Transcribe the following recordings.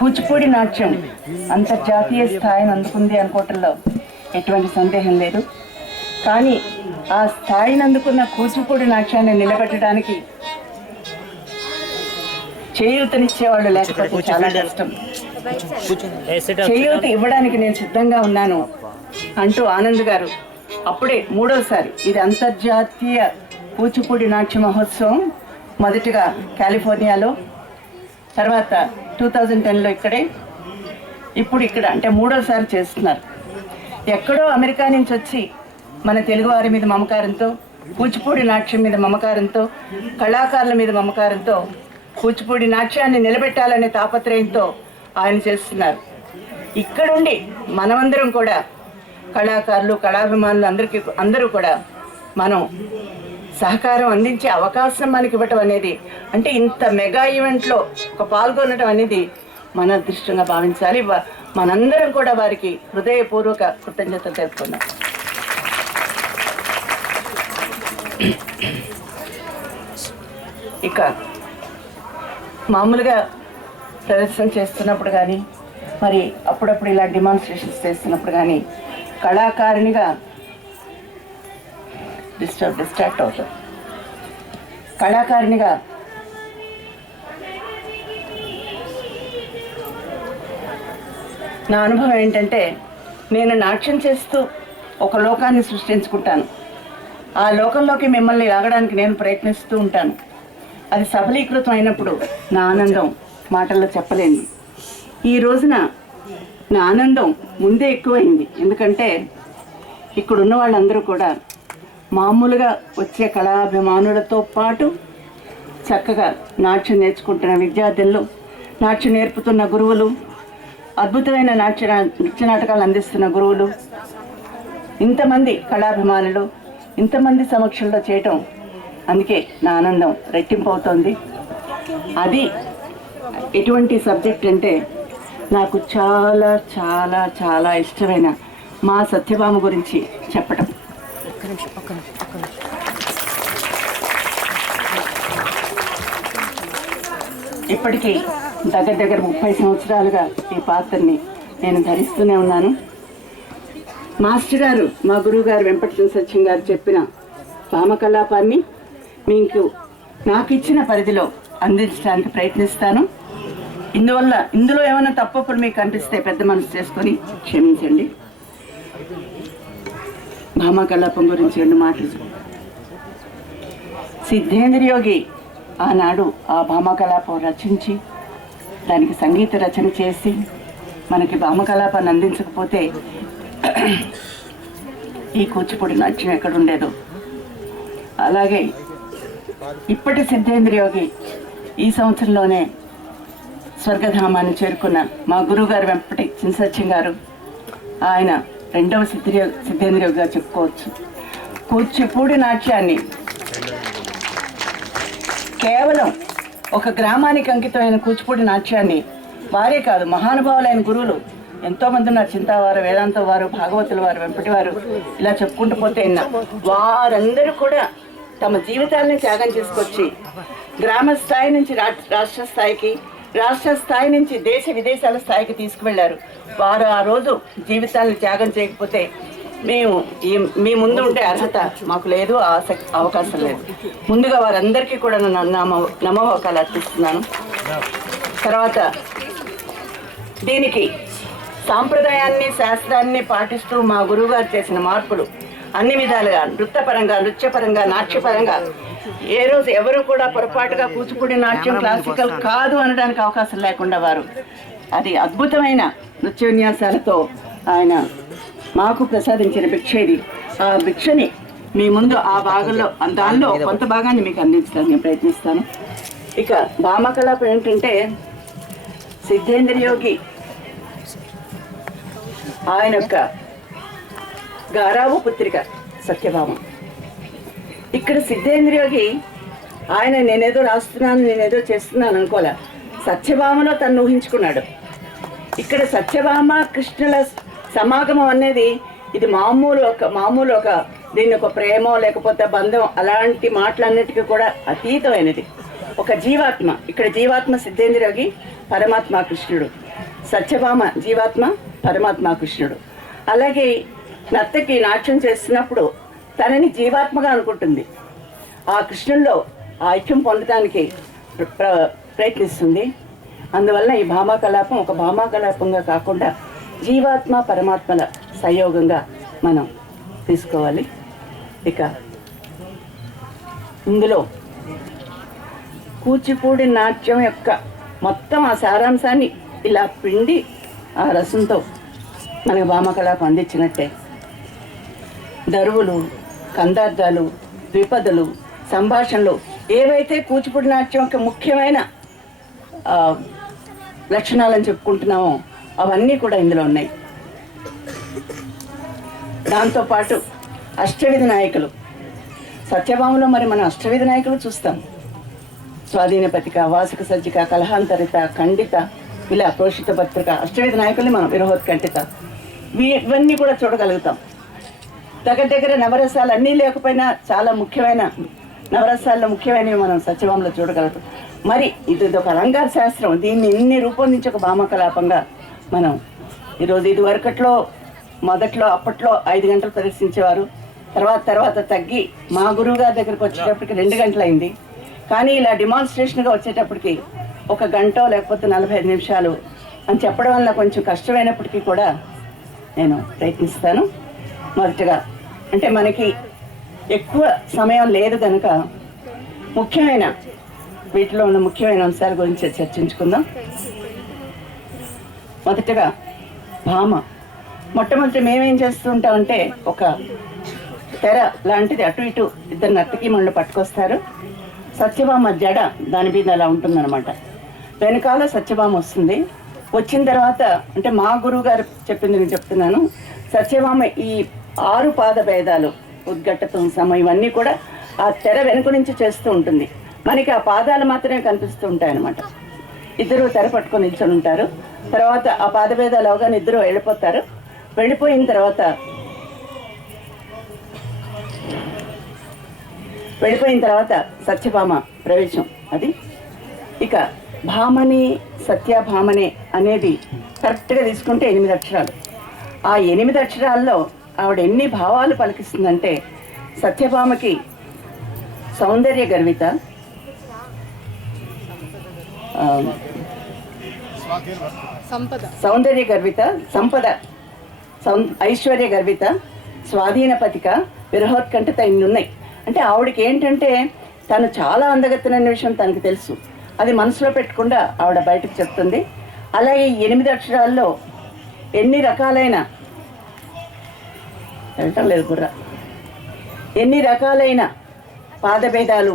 కూచిపూడి నాట్యం అంతర్జాతీయ స్థాయిని అందుకుంది అనుకోవటంలో ఎటువంటి సందేహం లేదు. కానీ ఆ స్థాయిని అందుకున్న కూచిపూడి నాట్యాన్ని నిలబెట్టడానికి చేయూతనిచ్చేవాళ్ళు లేకపోతే చాలా కష్టం. చేయూత ఇవ్వడానికి నేను సిద్ధంగా ఉన్నాను అంటూ ఆనంద్ గారు అప్పుడే 3వసారి, ఇది అంతర్జాతీయ కూచిపూడి నాట్య మహోత్సవం మొదటిగా కాలిఫోర్నియాలో, తర్వాత 2010లో ఇక్కడే, ఇప్పుడు ఇక్కడ, అంటే 3వసారి చేస్తున్నారు. ఎక్కడో అమెరికా నుంచి వచ్చి మన తెలుగువారి మీద మమకారంతో, కూచిపూడి నాట్యం మీద మమకారంతో, కళాకారుల మీద మమకారంతో, కూచిపూడి నాట్యాన్ని నిలబెట్టాలనే తాపత్రయంతో ఆయన చేస్తున్నారు. ఇక్కడుండి మనమందరం కూడా కళాకారులు, కళాభిమానులు అందరూ కూడా మనం సహకారం అందించే అవకాశం మనకి ఇవ్వటం అనేది, అంటే ఇంత మెగా ఈవెంట్లో ఒక పాల్గొనడం అనేది మన అదృష్టంగా భావించాలి. మనందరం కూడా వారికి హృదయపూర్వక కృతజ్ఞతలు తెలుపుకున్నాం. ఇక మామూలుగా ప్రదర్శన చేస్తున్నప్పుడు కానీ, మరి అప్పుడప్పుడు ఇలా డిమాన్స్ట్రేషన్స్ చేస్తున్నప్పుడు కానీ కళాకారిణిగా డిస్ట్రాక్ట్ అవుతుంది. కళాకారిణిగా నా అనుభవం ఏంటంటే, నేను నాట్యం చేస్తూ ఒక లోకాన్ని సృష్టించుకుంటాను. ఆ లోకంలోకి మిమ్మల్ని లాగడానికి నేను ప్రయత్నిస్తూ ఉంటాను. అది సఫలీకృతం అయినప్పుడు నా ఆనందం మాటల్లో చెప్పలేండి. ఈ రోజున నా ఆనందం ముందే ఎక్కువైంది. ఎందుకంటే ఇక్కడున్న వాళ్ళందరూ కూడా మామూలుగా వచ్చే కళాభిమానులతో పాటు చక్కగా నాట్యం నేర్చుకుంటున్న విద్యార్థులు, నాట్యం నేర్పుతున్న గురువులు, అద్భుతమైన నృత్య నాటకాలు అందిస్తున్న గురువులు, ఇంతమంది కళాభిమానులు ఇంతమంది సమక్షంలో చేయటం, అందుకే నా ఆనందం రెట్టింపు అవుతోంది. అది ఎటువంటి సబ్జెక్ట్ అంటే, నాకు చాలా చాలా చాలా ఇష్టమైన మా సత్యభామ గురించి చెప్పటం. ఇప్పటికీ దగ్గర 30 సంవత్సరాలుగా ఈ పాత్రని నేను ధరిస్తూనే ఉన్నాను. మాస్టర్ గారు, మా గురువు గారు వెంపటి సత్యం గారు చెప్పిన భామకలాపాన్ని నాకు ఇచ్చిన పరిధిలో అందించడానికి ప్రయత్నిస్తాను. ఇందులో ఏమైనా తప్పులు మీకు కనిపిస్తే పెద్ద మనసు చేసుకొని క్షమించండి. భామకలాపం గురించి 2 మాటలు. సిద్ధేంద్ర యోగి ఆనాడు ఆ భామకలాపం రచించి దానికి సంగీత రచన చేసి మనకి భామకలాపాన్ని అందించకపోతే ఈ కూచిపూడి నాట్యం ఎక్కడుండేదో. అలాగే ఇప్పటి సిద్ధేంద్ర యోగి ఈ సంవత్సరంలోనే స్వర్గధామాన్ని చేరుకున్న మా గురువుగారు వెంపటి సత్యం గారు, ఆయన 2వ సిద్ధేంద్ర యోగిగా చెప్పుకోవచ్చు. కూచిపూడి నాట్యాన్ని కేవలం ఒక గ్రామానికి అంకితమైన కూచిపూడి నాట్యాన్ని వారే కాదు, మహానుభావులైన గురువులు ఎంతోమంది ఉన్నారు. చింతావారు, వేదాంత వారు, భాగవతుల వారు, వెంపటి వారు, ఇలా చెప్పుకుంటూ పోతే వారందరూ కూడా తమ జీవితాలని త్యాగం చేసుకొచ్చి గ్రామ స్థాయి నుంచి రాష్ట్ర స్థాయికి, రాష్ట్ర స్థాయి నుంచి దేశ విదేశాల స్థాయికి తీసుకువెళ్ళారు. వారు ఆ రోజు జీవితాలను త్యాగం చేయకపోతే మేము మీ ముందు ఉండే అర్హత మాకు లేదు, అవకాశం లేదు. ముందుగా వారందరికీ కూడా నమోకాలు అర్పిస్తున్నాను. తర్వాత దీనికి సాంప్రదాయాన్ని, శాస్త్రాన్ని పాటిస్తూ మా గురువుగారు చేసిన మార్పులు అన్ని విధాలుగా, నృత్యపరంగా, నాట్యపరంగా ఏ రోజు ఎవరు కూడా పొరపాటుగా కూచిపూడి నాట్యం క్లాసికల్ కాదు అనడానికి అవకాశం లేకుండా వారు అది అద్భుతమైన నృత్య విన్యాసాలతో ఆయన మాకు ప్రసాదించిన భిక్ష ఇది. ఆ భిక్షని మీ ముందు దానిలో కొంత భాగాన్ని మీకు అందించడానికి నేను ప్రయత్నిస్తాను. ఇక భామకలాపం ఏంటంటే, సిద్ధేంద్ర యోగి ఆయన యొక్క గారావు పుత్రిక సత్యభామ. ఇక్కడ సిద్ధేంద్ర యోగి ఆయన నేనేదో రాస్తున్నాను, నేనేదో చేస్తున్నాను అనుకోలే, సత్యభామలో తను ఊహించుకున్నాడు. ఇక్కడ సత్యభామ కృష్ణుల సమాగమం అనేది ఇది మామూలు ఒక దీన్ని ఒక ప్రేమో లేకపోతే బంధం అలాంటి మాటలన్నిటికీ కూడా అతీతమైనది. ఒక జీవాత్మ, ఇక్కడ జీవాత్మ సిద్ధేంద్ర యోగి, పరమాత్మ కృష్ణుడు. సత్యభామ జీవాత్మ, పరమాత్మ కృష్ణుడు. అలాగే నర్తకి నాట్యం చేస్తున్నప్పుడు తనని జీవాత్మగా అనుకుంటుంది. ఆ కృష్ణుల్లో ఆ ఐక్యం పొందడానికి ప్రయత్నిస్తుంది. అందువల్ల ఈ భామాకలాపం ఒక భామాకలాపంగా కాకుండా జీవాత్మ పరమాత్మల సంయోగంగా మనం తీసుకోవాలి. ఇక ఇందులో కూచిపూడి నాట్యం యొక్క మొత్తం ఆ సారాంశాన్ని ఇలా పిండి ఆ రసంతో మనకు భామకళకు అందించినట్టే. దరువులు, కందార్థాలు, ద్విపదలు, సంభాషణలు ఏవైతే కూచిపూడి నాట్యం యొక్క ముఖ్యమైన లక్షణాలని చెప్పుకుంటున్నామో అవన్నీ కూడా ఇందులో ఉన్నాయి. దాంతోపాటు అష్టవిధి నాయకులు, సత్యభామలో మరి మనం అష్టవిధి నాయకులు చూస్తాం. స్వాధీన పత్రిక, వాసిక సజ్జిక, కలహాంతరిత, ఖండిత, ఇలా ప్రోషిత పత్రిక, అష్టవిధి నాయకుల్ని మనం విరహోత్కంఠిత, ఇవన్నీ కూడా చూడగలుగుతాం. దగ్గర నవరసాలు అన్నీ లేకపోయినా చాలా ముఖ్యమైన నవరసాల్లో ముఖ్యమైనవి మనం సత్యభామలో చూడగలుగుతాం. మరి ఇది ఒక అలంకార శాస్త్రం. దీన్ని ఇన్ని రూపొందించి ఒక భామకలాపంగా మనం ఈరోజు ఇదివరకట్లో మొదట్లో అప్పట్లో 5 గంటలు ప్రదర్శించేవారు. తర్వాత తగ్గి మా గురువుగారి దగ్గరికి వచ్చేటప్పటికి 2 గంటలు అయింది. కానీ ఇలా డిమాన్స్ట్రేషన్గా వచ్చేటప్పటికి 1 గంట లేకపోతే 45 నిమిషాలు అని చెప్పడం వల్ల కొంచెం కష్టమైనప్పటికీ కూడా నేను ప్రయత్నిస్తాను. మొదటగా అంటే మనకి ఎక్కువ సమయం లేదు కనుక ముఖ్యమైన వీటిలో ఉన్న ముఖ్యమైన అంశాల గురించి చర్చించుకుందాం. మొదటగా భామ. మొట్టమొదటి మేమేం చేస్తూ ఉంటామంటే ఒక తెర లాంటిది అటు ఇటు 2 నర్తకీమణులు పట్టుకొస్తారు. సత్యభామ జడ దాని మీద అలా ఉంటుందన్నమాట. వెనకాల సత్యభామ వస్తుంది. వచ్చిన తర్వాత అంటే మా గురువు గారు చెప్పింది నేను చెప్తున్నాను. సత్యభామ ఈ 6 పాద భేదాలు, ఉద్గట్టతం, సమ ఇవన్నీ కూడా ఆ తెర వెనుక నుంచి చేస్తూ ఉంటుంది. మనకి ఆ పాదాలు మాత్రమే కనిపిస్తూ ఉంటాయి అన్నమాట. ఇద్దరు తెర పట్టుకొని నిల్చొని ఉంటారు. తర్వాత ఆ పాదభేదాలు అవగానే ఇద్దరు వెళ్ళిపోతారు. వెళ్ళిపోయిన తర్వాత సత్యభామ ప్రవేశం అది. ఇక భామని సత్యభామనే అనేది కరెక్ట్గా తీసుకుంటే 8 అక్షరాలు. ఆ 8 అక్షరాల్లో ఆవిడ ఎన్ని భావాలు పలికిస్తుందంటే సత్యభామకి సౌందర్య గర్విత, సౌందర్య గర్విత, సంపద, ఐశ్వర్య గర్విత, స్వాధీన పతిక, విరహోత్కంఠిత ఇన్ని ఉన్నాయి. అంటే ఆవిడకి ఏంటంటే తను చాలా అందగత్తెనన్న విషయం తనకు తెలుసు. అది మనసులో పెట్టకుండా ఆవిడ బయటకు చెప్తుంది. అలాగే 8 అక్షరాల్లో ఎన్ని రకాలైన పాదభేదాలు,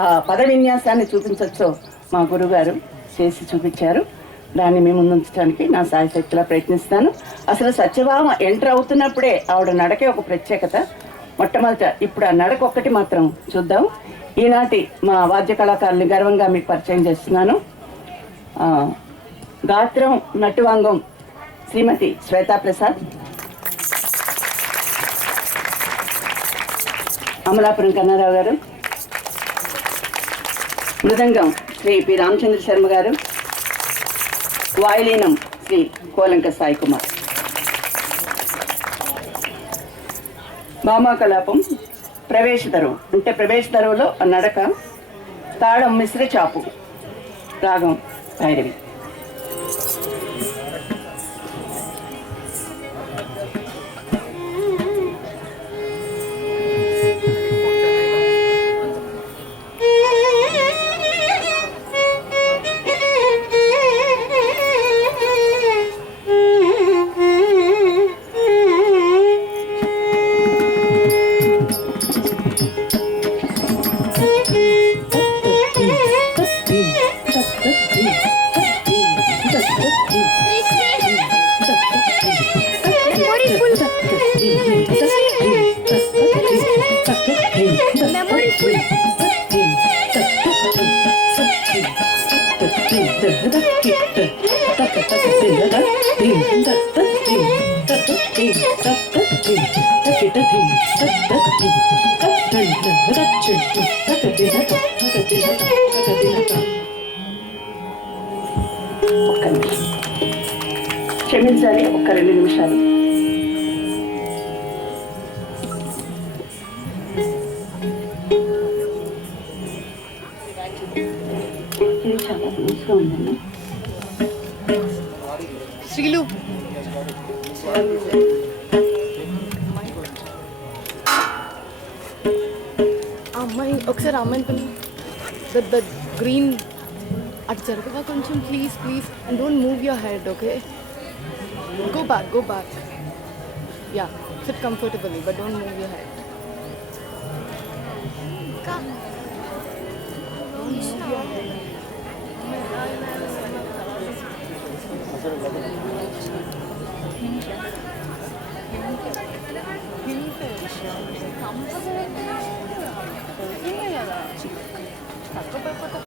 ఆ పద విన్యాసాన్ని చూపించవచ్చో మా గురుగారు చేసి చూపించారు. దాన్ని మేము ముందుంచడానికి నా సాయశక్తిలా ప్రయత్నిస్తాను. అసలు సత్యభామ ఎంటర్ అవుతున్నప్పుడే ఆవిడ నడకే ఒక ప్రత్యేకత. మొట్టమొదట ఇప్పుడు ఆ నడక ఒక్కటి మాత్రం చూద్దాం. ఈనాటి మా వాద్య కళాకారుని గర్వంగా మీకు పరిచయం చేస్తున్నాను. గాత్రం, నటువాంగం శ్రీమతి శ్వేతాప్రసాద్, అమలాపురం కన్నారావు గారు, మృదంగం శ్రీ పి రామచంద్ర శర్మ గారు, వాయులీనం శ్రీ కోలంక సాయి కుమార్. భామాకలాపం ప్రవేశదరువు అంటే ప్రవేశదరువులో నడక, తాళం మిశ్ర చాపు, రాగం భైరవి. క్షమించాలి, ఒక్క 2 నిమిషాలు. ఇది చాలా లూజ్గా ఉందండి. శ్రీలు అమ్మాయి ఒకసారి అమ్మాయిని పిల్ల ద గ్రీన్ అటు జరగవా కొంచెం please please and don't move your head okay go back yeah SIT comfortably but don't move your head compulsory